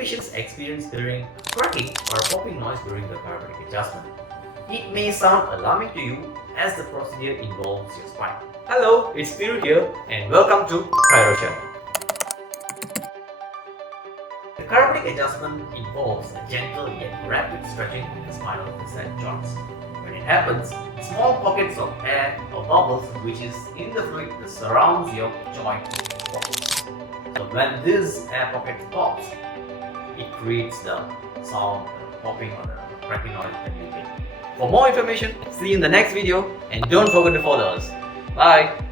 patients experience hearing cracking or popping noise during the chiropractic adjustment. It may sound alarming to you as the procedure involves your spine. Hello, it's Thiru here and welcome to ChiroChat. The chiropractic adjustment involves a gentle yet rapid stretching of the spinal facet joints. When it happens, small pockets of air or bubbles which is in the fluid that surrounds your joint pops. So when this air pocket pops, it creates the sound, the popping or the cracking noise that you get. For more information, see you in the next video and don't forget to follow us. Bye!